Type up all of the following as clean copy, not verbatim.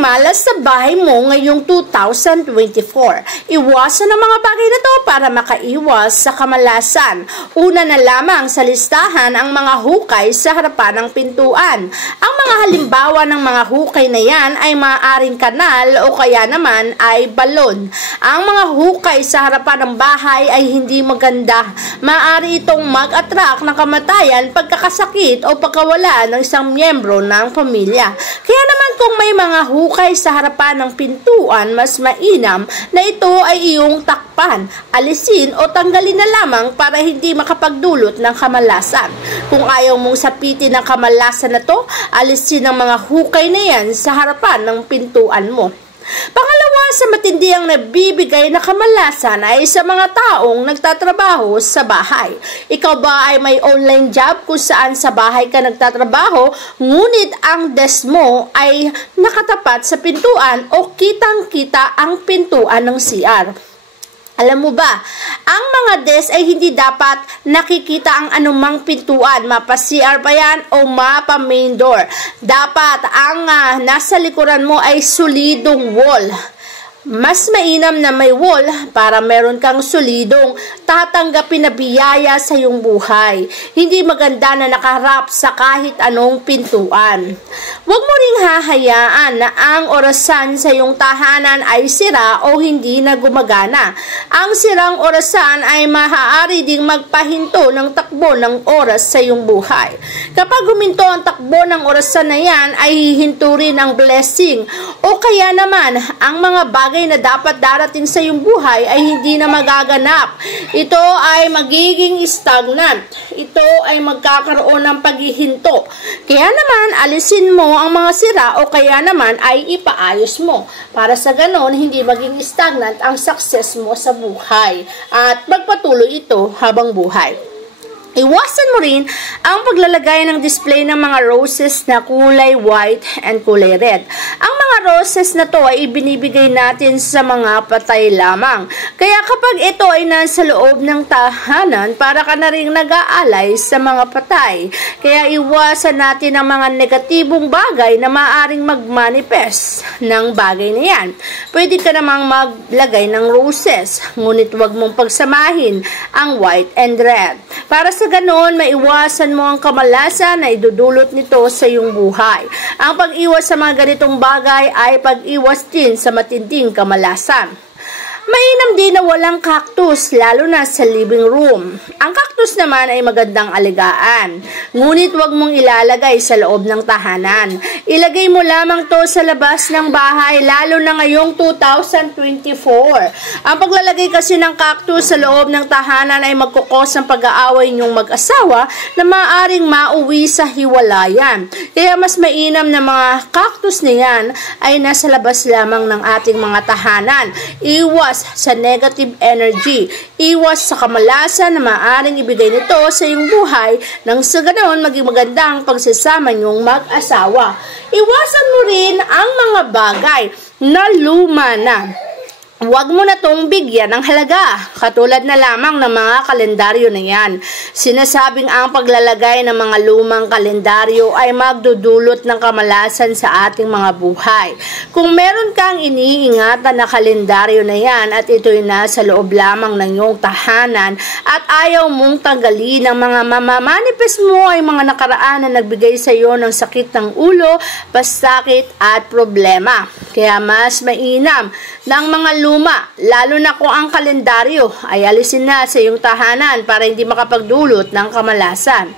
malas sa bahay mo ngayong 2024. Iwasan ang mga bagay na to para makaiwas sa kamalasan. Una na lamang sa listahan ang mga hukay sa harapan ng pintuan. Ang mga halimbawa ng mga hukay na yan ay maaaring kanal o kaya naman ay balon. Ang mga hukay sa harapan ng bahay ay hindi maganda. Maaari itong mag-attract ng kamatayan, pagkakasakit o pagkawala ng isang miyembro ng pamilya. Kaya naman kung may mga hukay sa harapan ng pintuan, mas mainam na ito ay iyong takpan, alisin o tanggalin na lamang para hindi makapagdulot ng kamalasan. Kung ayaw mong sapitin ng kamalasan na to, alisin ang mga hukay na yan sa harapan ng pintuan mo. Pangalawa sa matindi ang nabibigay na kamalasan ay sa mga taong nagtatrabaho sa bahay. Ikaw ba ay may online job kung saan sa bahay ka nagtatrabaho, ngunit ang desk mo ay nakatapat sa pintuan o kitang-kita ang pintuan ng CR? Alam mo ba, ang mga desk ay hindi dapat nakikita ang anumang pintuan, mapa CR pa yan o mapa main door. Dapat ang nasa likuran mo ay solidong wall. Mas mainam na may wall para meron kang solidong tatanggapin na biyaya sa iyong buhay. Hindi maganda na nakaharap sa kahit anong pintuan. Huwag mo ring hahayaan na ang orasan sa iyong tahanan ay sira o hindi na gumagana. Ang sirang orasan ay maaari ding magpahinto ng takbo ng oras sa iyong buhay. Kapag huminto ang takbo ng orasan na yan, ay hihinto rin ang blessing o kaya naman ang mga bagay na dapat darating sa iyong buhay ay hindi na magaganap. Ito ay magiging stagnant. Ito ay magkakaroon ng paghihinto. Kaya naman, alisin mo ang mga sira o kaya naman ay ipaayos mo. Para sa ganon, hindi maging stagnant ang success mo sa buhay. At magpatuloy ito habang buhay. Iwasan mo rin ang paglalagay ng display ng mga roses na kulay white and kulay red. Ang mga roses na to ay ibinibigay natin sa mga patay lamang. Kaya kapag ito ay nasa loob ng tahanan, para ka na rin nag-aalay sa mga patay. Kaya iwasan natin ang mga negatibong bagay na maaaring mag-manifest ng bagay na yan. Pwede ka namang maglagay ng roses, ngunit huwag mong pagsamahin ang white and red. Para sa ganon, maiwasan mo ang kamalasan na idudulot nito sa iyong buhay. Ang pag-iwas sa mga ganitong bagay ay pag-iwas din sa matinding kamalasan. Mainam din na walang cactus, lalo na sa living room. Ang cactus naman ay magandang alagaan, ngunit wag mong ilalagay sa loob ng tahanan. Ilagay mo lamang to sa labas ng bahay, lalo na ngayong 2024. Ang paglalagay kasi ng cactus sa loob ng tahanan ay magkukos ng pag-aaway niyong mag-asawa na maaaring mauwi sa hiwalayan. Kaya mas mainam na mga cactus na yan ay nasa labas lamang ng ating mga tahanan. Iwas sa negative energy. Iwas sa kamalasan na maaaring ibigay nito sa iyong buhay nang sa ganoon maging magandang pagsasama niyong mag-asawa. Iwasan mo rin ang mga bagay na luma na. Huwag mo na itong bigyan ng halaga, katulad na lamang ng mga kalendaryo na yan. Sinasabing ang paglalagay ng mga lumang kalendaryo ay magdudulot ng kamalasan sa ating mga buhay. Kung meron kang iniingatan na kalendaryo na yan at ito'y nasa loob lamang ng iyong tahanan at ayaw mong tanggalin ang mga mamamanifest mo ay mga nakaraan na nagbigay sa iyo ng sakit ng ulo, pasakit at problema. Kaya mas mainam ng mga luma, lalo na kung ang kalendaryo ay alisin na sa iyong tahanan para hindi makapagdulot ng kamalasan.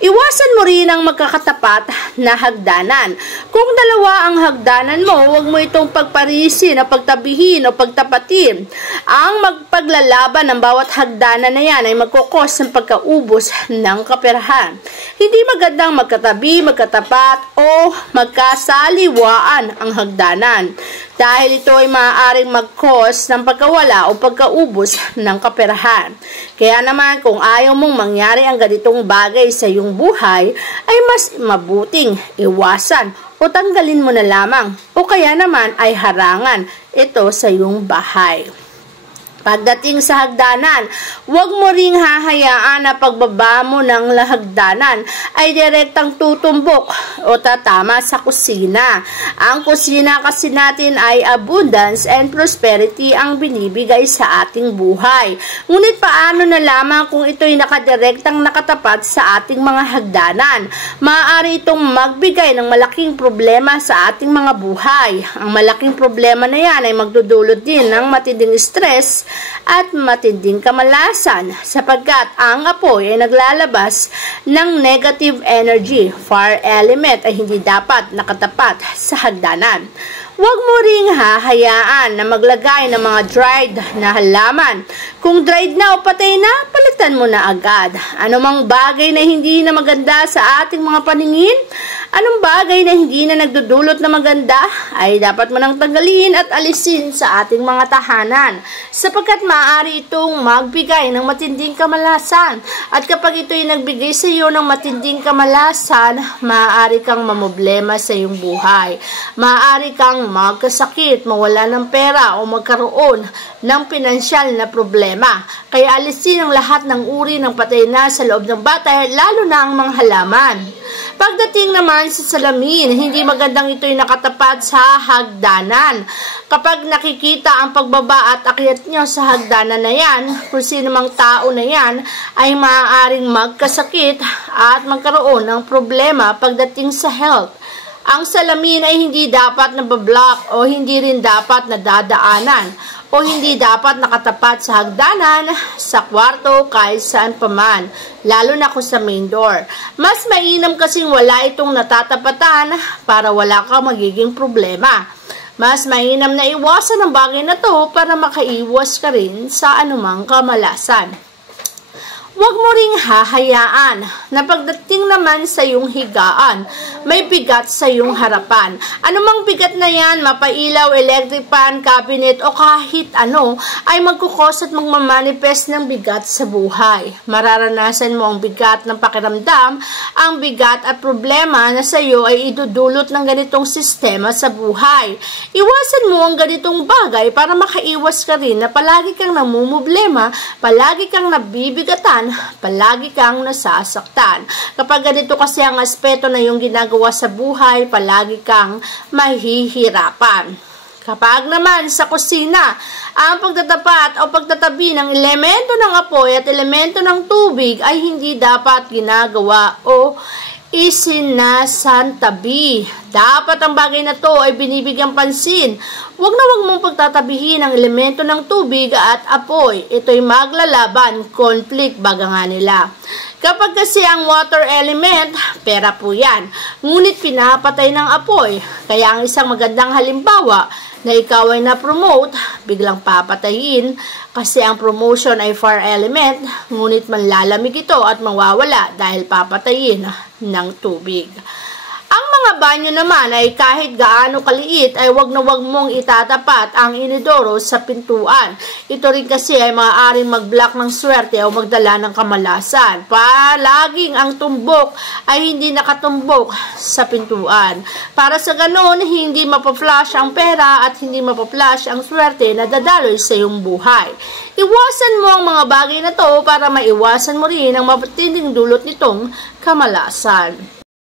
Iwasan mo rin ang magkakatapat na hagdanan. Kung dalawa ang hagdanan mo, huwag mo itong pagparisin o pagtabihin o pagtapatin. Ang magpaglalaban ng bawat hagdanan na yan ay magkukos ng pagkaubos ng kaperahan. Hindi magandang magkatabi, magkatapat o magkasaliwaan ang hagdanan. Dahil ito ay maaaring mag-cause ng pagkawala o pagkaubos ng kaperahan. Kaya naman kung ayaw mong mangyari ang ganitong bagay sa iyong buhay, ay mas mabuting iwasan o tanggalin mo na lamang o kaya naman ay harangan ito sa iyong bahay. Pagdating sa hagdanan, huwag mo ring hahayaan na pagbaba mo ng hagdanan ay direktang tutumbok o tatama sa kusina. Ang kusina kasi natin ay abundance and prosperity ang binibigay sa ating buhay. Ngunit paano na lamang kung ito'y nakadirektang nakatapat sa ating mga hagdanan? Maaari itong magbigay ng malaking problema sa ating mga buhay. Ang malaking problema na yan ay magdudulot din ng matinding stress at matinding kamalasan sapagkat ang apoy ay naglalabas ng negative energy. Fire element ay hindi dapat nakatapat sa hagdanan. Huwag mo ring hahayaan na maglagay ng mga dried na halaman. Kung dried na o patay na, palitan mo na agad. Anumang bagay na hindi na maganda sa ating mga paningin, anong bagay na hindi na nagdudulot na maganda, ay dapat mo nang tanggalin at alisin sa ating mga tahanan. Sapagkat maaari itong magbigay ng matinding kamalasan. At kapag ito'y nagbigay sa iyo ng matinding kamalasan, maaari kang mamproblema sa iyong buhay. Maaari kang magkasakit, mawala ng pera o magkaroon ng pinansyal na problema. Kaya alisin ang lahat ng uri ng patay na sa loob ng bahay, lalo na ang mga halaman. Pagdating naman sa salamin, hindi magandang ito'y nakatapat sa hagdanan. Kapag nakikita ang pagbaba at akyat nyo sa hagdanan na yan, kung sino mang tao na yan, ay maaaring magkasakit at magkaroon ng problema pagdating sa health. Ang salamin ay hindi dapat nabablock o hindi rin dapat nadadaanan o hindi dapat nakatapat sa hagdanan, sa kwarto, kahit saan paman, lalo na kung sa main door. Mas mainam kasing wala itong natatapatan para wala kang magiging problema. Mas mainam na iwasan ang bagay na to para makaiwas ka rin sa anumang kamalasan. Huwag mo ring hahayaan na pagdating naman sa iyong higaan, may bigat sa iyong harapan. Anumang bigat na yan, mapailaw, electric pan, cabinet o kahit ano, ay magkukos at magmamanifest ng bigat sa buhay. Mararanasan mo ang bigat ng pakiramdam, ang bigat at problema na sa iyo ay idudulot ng ganitong sistema sa buhay. Iwasan mo ang ganitong bagay para makaiwas ka rin na palagi kang namumblema, palagi kang nabibigatan, palagi kang nasasaktan. Kapag ganito kasi ang aspeto na yung ginagawa sa buhay, palagi kang mahihirapan. Kapag naman sa kusina, ang pagtatapat o pagtatabi ng elemento ng apoy at elemento ng tubig ay hindi dapat ginagawa o isinasantabi. Dapat ang bagay na to ay binibigyang pansin. Huwag na huwag mong pagtatabihin ang elemento ng tubig at apoy. Ito'y maglalaban, conflict, baga nga nila. Kapag kasi ang water element, pera po yan. Ngunit pinapatay ng apoy. Kaya ang isang magandang halimbawa na ikaw ay na-promote, biglang papatayin kasi ang promotion ay fire element, ngunit manlalamig ito at mawawala dahil papatayin ng tubig. Ang mga banyo naman ay kahit gaano kaliit ay wag na wag mong itatapat ang inidoro sa pintuan. Ito rin kasi ay maaaring mag-block ng swerte o magdala ng kamalasan. Palaging ang tumbok ay hindi nakatumbok sa pintuan. Para sa ganon, hindi mapaflash ang pera at hindi mapaflash ang swerte na dadaloy sa iyong buhay. Iwasan mo ang mga bagay na to para maiwasan mo rin ang matinding dulot nitong kamalasan.